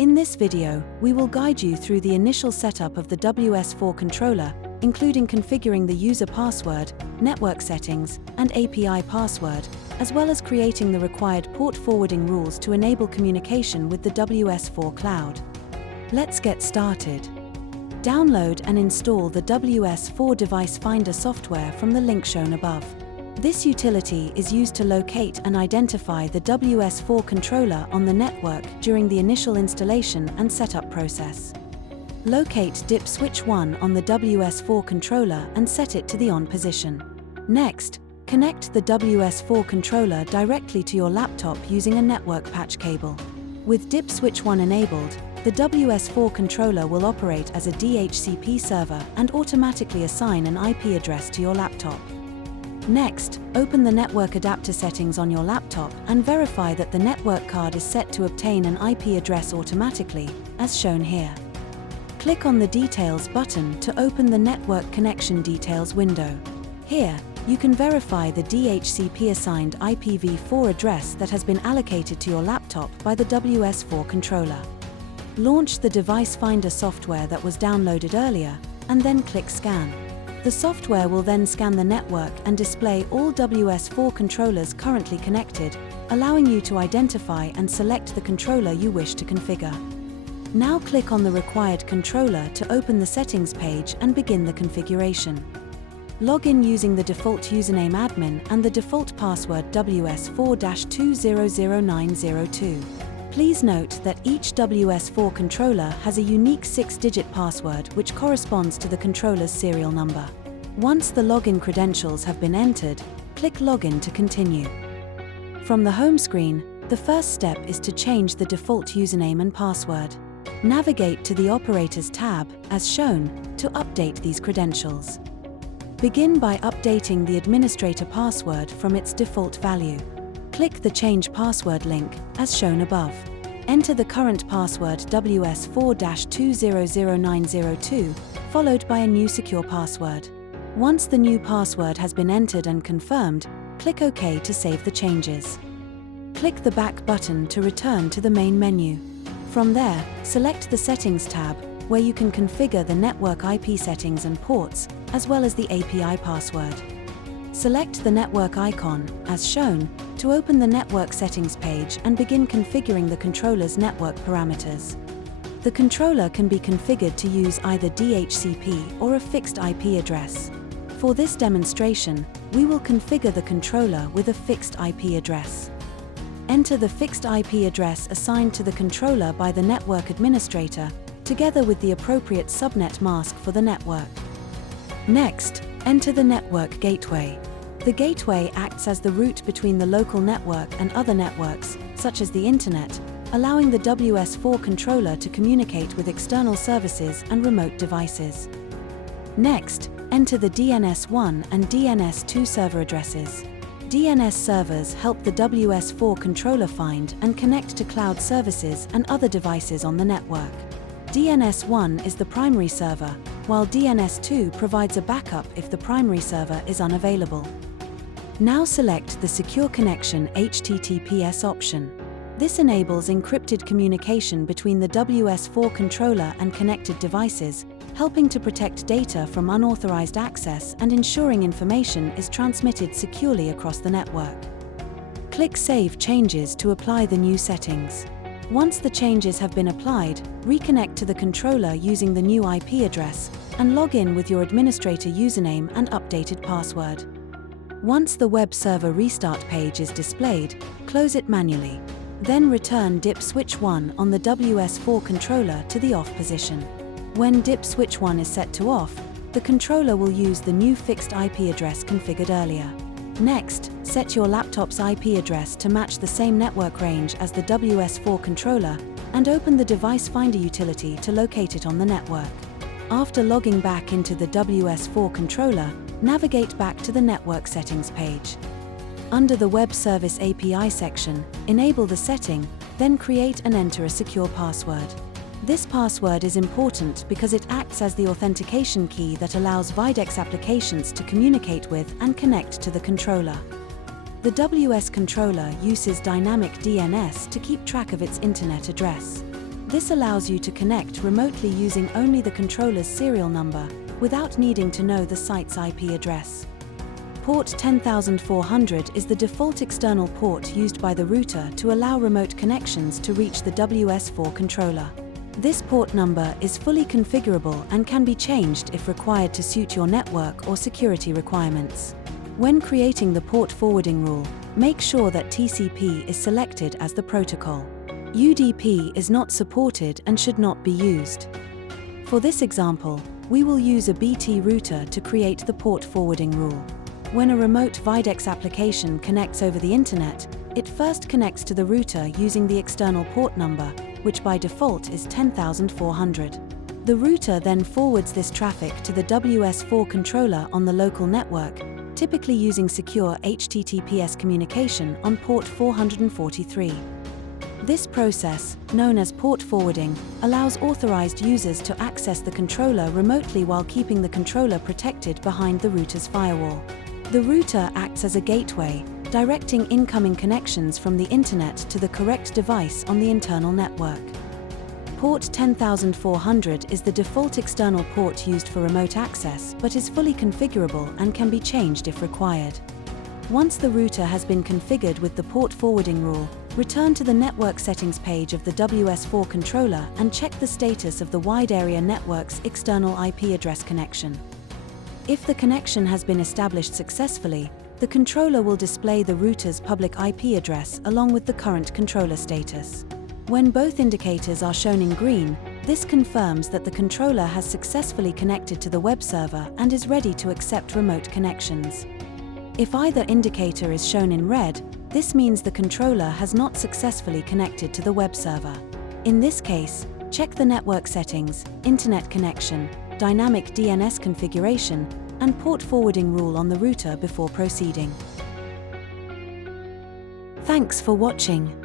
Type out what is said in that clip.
In this video, we will guide you through the initial setup of the WS4 controller, including configuring the user password, network settings, and API password, as well as creating the required port forwarding rules to enable communication with the WS4 cloud. Let's get started. Download and install the WS4 Device Finder software from the link shown above. This utility is used to locate and identify the WS4 controller on the network during the initial installation and setup process. Locate DIP switch 1 on the WS4 controller and set it to the on position. Next, connect the WS4 controller directly to your laptop using a network patch cable. With DIP switch 1 enabled, the WS4 controller will operate as a DHCP server and automatically assign an IP address to your laptop. Next, open the network adapter settings on your laptop and verify that the network card is set to obtain an IP address automatically, as shown here. Click on the Details button to open the Network Connection Details window. Here, you can verify the DHCP-assigned IPv4 address that has been allocated to your laptop by the WS4 controller. Launch the Device Finder software that was downloaded earlier, and then click Scan. The software will then scan the network and display all WS4 controllers currently connected, allowing you to identify and select the controller you wish to configure. Now click on the required controller to open the settings page and begin the configuration. Log in using the default username admin and the default password WS4-200902. Please note that each WS4 controller has a unique 6-digit password which corresponds to the controller's serial number. Once the login credentials have been entered, click Login to continue. From the home screen, the first step is to change the default username and password. Navigate to the Operators tab, as shown, to update these credentials. Begin by updating the administrator password from its default value. Click the Change Password link, as shown above. Enter the current password WS4-200902, followed by a new secure password. Once the new password has been entered and confirmed, click OK to save the changes. Click the Back button to return to the main menu. From there, select the Settings tab, where you can configure the network IP settings and ports, as well as the API password. Select the network icon, as shown, to open the network settings page and begin configuring the controller's network parameters. The controller can be configured to use either DHCP or a fixed IP address. For this demonstration, we will configure the controller with a fixed IP address. Enter the fixed IP address assigned to the controller by the network administrator, together with the appropriate subnet mask for the network. Next, enter the network gateway. The gateway acts as the route between the local network and other networks, such as the Internet, allowing the WS4 controller to communicate with external services and remote devices. Next, enter the DNS1 and DNS2 server addresses. DNS servers help the WS4 controller find and connect to cloud services and other devices on the network. DNS1 is the primary server, while DNS2 provides a backup if the primary server is unavailable. Now select the Secure Connection HTTPS option. This enables encrypted communication between the WS4 controller and connected devices, helping to protect data from unauthorized access and ensuring information is transmitted securely across the network. Click Save Changes to apply the new settings. Once the changes have been applied, reconnect to the controller using the new IP address and log in with your administrator username and updated password. Once the web server restart page is displayed, close it manually. Then return DIP switch 1 on the WS4 controller to the off position. When DIP switch 1 is set to off, the controller will use the new fixed IP address configured earlier. Next, set your laptop's IP address to match the same network range as the WS4 controller and open the Device Finder utility to locate it on the network. After logging back into the WS4 controller, navigate back to the network settings page. Under the Web Service API section, enable the setting, then create and enter a secure password. This password is important because it acts as the authentication key that allows Videx applications to communicate with and connect to the controller. The WS controller uses dynamic DNS to keep track of its internet address. This allows you to connect remotely using only the controller's serial number, without needing to know the site's IP address. Port 10400 is the default external port used by the router to allow remote connections to reach the WS4 controller. This port number is fully configurable and can be changed if required to suit your network or security requirements. When creating the port forwarding rule, make sure that TCP is selected as the protocol. UDP is not supported and should not be used. For this example, we will use a BT router to create the port forwarding rule. When a remote Videx application connects over the internet, it first connects to the router using the external port number, which by default is 10400. The router then forwards this traffic to the WS4 controller on the local network, typically using secure HTTPS communication on port 443. This process, known as port forwarding, allows authorized users to access the controller remotely while keeping the controller protected behind the router's firewall. The router acts as a gateway, directing incoming connections from the internet to the correct device on the internal network. Port 10400 is the default external port used for remote access, but is fully configurable and can be changed if required. Once the router has been configured with the port forwarding rule, return to the network settings page of the WS4 controller and check the status of the wide area network's external IP address connection. If the connection has been established successfully, the controller will display the router's public IP address along with the current controller status. When both indicators are shown in green, this confirms that the controller has successfully connected to the web server and is ready to accept remote connections. If either indicator is shown in red, this means the controller has not successfully connected to the web server. In this case, check the network settings, internet connection, dynamic DNS configuration, and port forwarding rule on the router before proceeding. Thanks for watching.